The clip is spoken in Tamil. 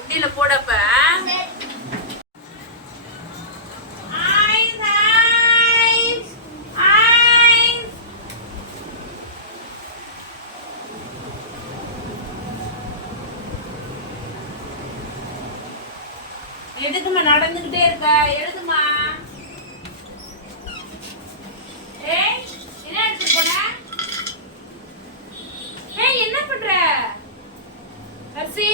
உண்டியில போடப்ப எதுக்குமா நடந்துகிட்டே இருக்க? எழுதுமா. என்ன எடுத்துட்டு போன? என்ன பண்ற? அரிசி